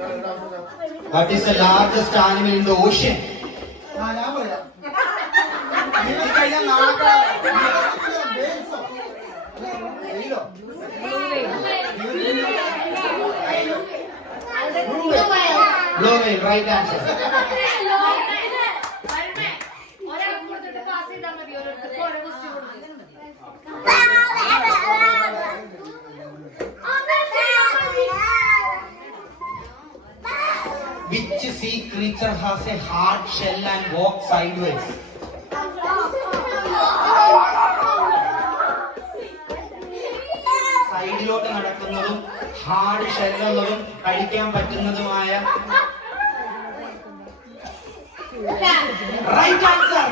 What is the largest animal in the ocean? Blue whale, right answer. Which sea creature has a hard shell and walks sideways? സൈഡിലോട്ട് നടക്കുന്നതും hard ഷെല്ലുള്ളതും കഴിക്കാൻ പറ്റുന്നതുമായ right answer.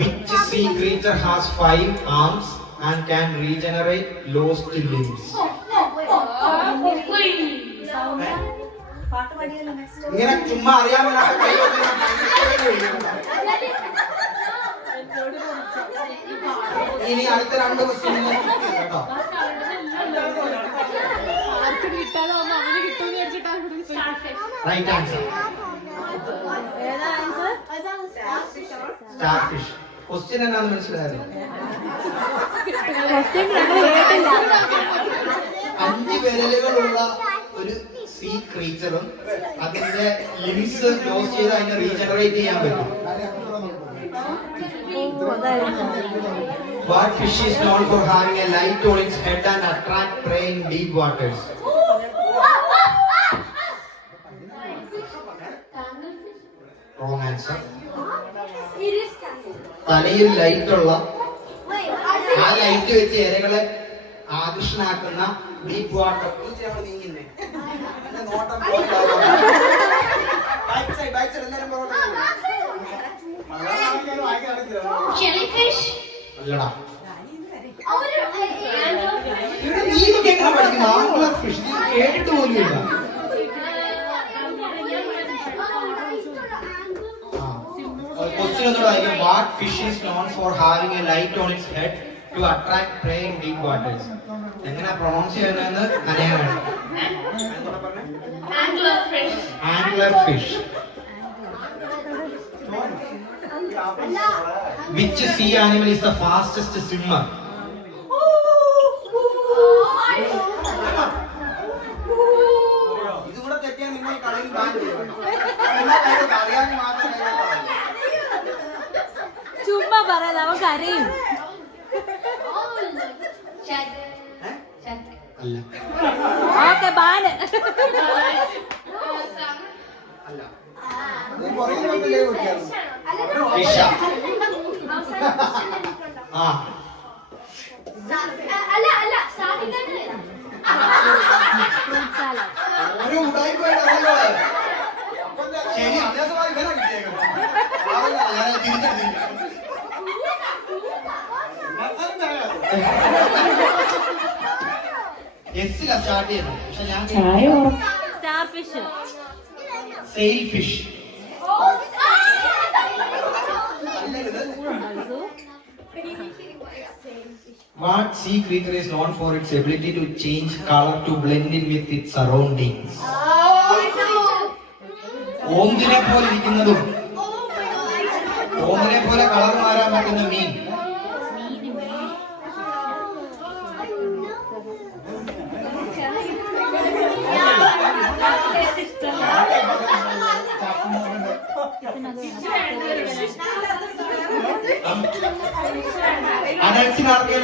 Which sea creature has 5 arms and can regenerate lost limbs? ഇങ്ങനെ ചുമ്മാ അറിയാമല്ലോ. ഇനി അടുത്ത 2 ക്വസ്റ്റ്യൻ കേട്ടോ. Right answer. സ്റ്റാർഫിഷ്. ക്വസ്റ്റ്യൻ എന്നാന്ന് മനസ്സിലായോ? 5 വിരലുകളുള്ള ഒരു സീ ക്രീച്ചറും അതിന്റെ ലിംസ് ലോസ് ചെയ്ത് അതിനെ റീജനറേറ്റ് ചെയ്യാൻ പറ്റും. What fish is known for having a light on its head and attract prey in deep waters? Wrong answer. തലയിൽ ലൈറ്റ് ഉള്ള ആ ലൈറ്റ് വെച്ച് ഇരകളെ ആകർഷണാക്കുന്ന ഡീപ് വാട്ടർ. നീങ്ങുന്നേ അല്ലടാ. നീ ഇതൊക്കെ എങ്ങനെ പഠിക്കുന്നു? ആംഗ്ലർ ഫിഷ് കേട്ടിട്ട് പോലുമില്ല. What fish is known for having a light on its head to attract prey in deep waters? എങ്ങനെ പ്രൊനൗൺസ് ചെയ്യുന്നതെന്ന് അറിയാൻ വേണം. Angler fish. Which sea animal is the fastest swimmer? ഇതുകൂടെ തെറ്റിയാൽ നിങ്ങൾ കളിയിൽ ബാൻ ചെയ്യും. ചുമ്മാ പറയാം, നമുക്ക് അറിയും. Okay ban. സ്റ്റാർട്ട് ചെയ്യുന്നത്. പക്ഷെ ഞാൻ starfish, sale fish. What sea creature is known for its ability to change color to blend in with its surroundings? ഓന്തിനെ പോലെ ഇരിക്കുന്നതും ഓന്തിനെ പോലെ കളർ മാറാൻ പറ്റുന്ന മീൻ.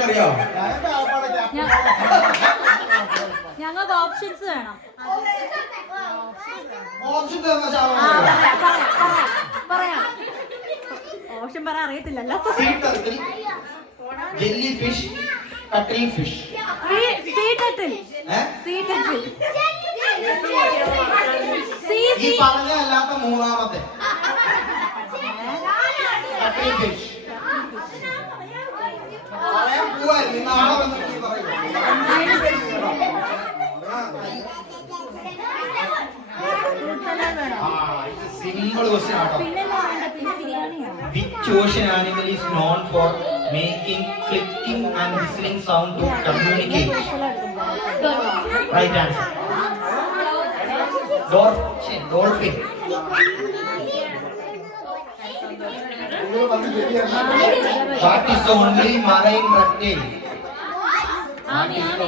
അറിയോ? ഞങ്ങൾക്ക് ഓപ്ഷൻസ് വേണം. പറയാം. ഓപ്ഷൻ പറയാൻ അറിയത്തില്ലല്ലോ. ജെല്ലി ഫിഷ്, കട്ടിൽ ഫിഷ്. ഈ പറഞ്ഞതല്ലാത്ത മൂന്നാമത്തെ കട്ടിൽ ഫിഷ്. പറയാൻ പോവായിരുന്നു, നാളെ വന്നിട്ട് നീ പറയൂ. സിമ്പിൾ ക്വസ്റ്റ്യൻ ആട്ടോ. Which Which ocean animal is known for making clicking and whistling sound to communicate? Right answer. Dolphin. What is the only marine reptile? ആമി ആമി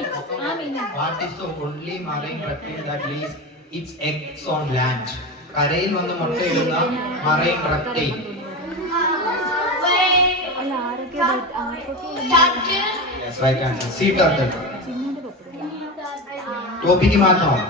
ആമി What is the only marine reptile that lays its eggs on land? കരയിൽ വന്ന് മുട്ടയിടുന്ന marine reptile. അല്ല ആരൊക്കെ Yes, right answer. Sea turtle. Topic മാറ്റണം.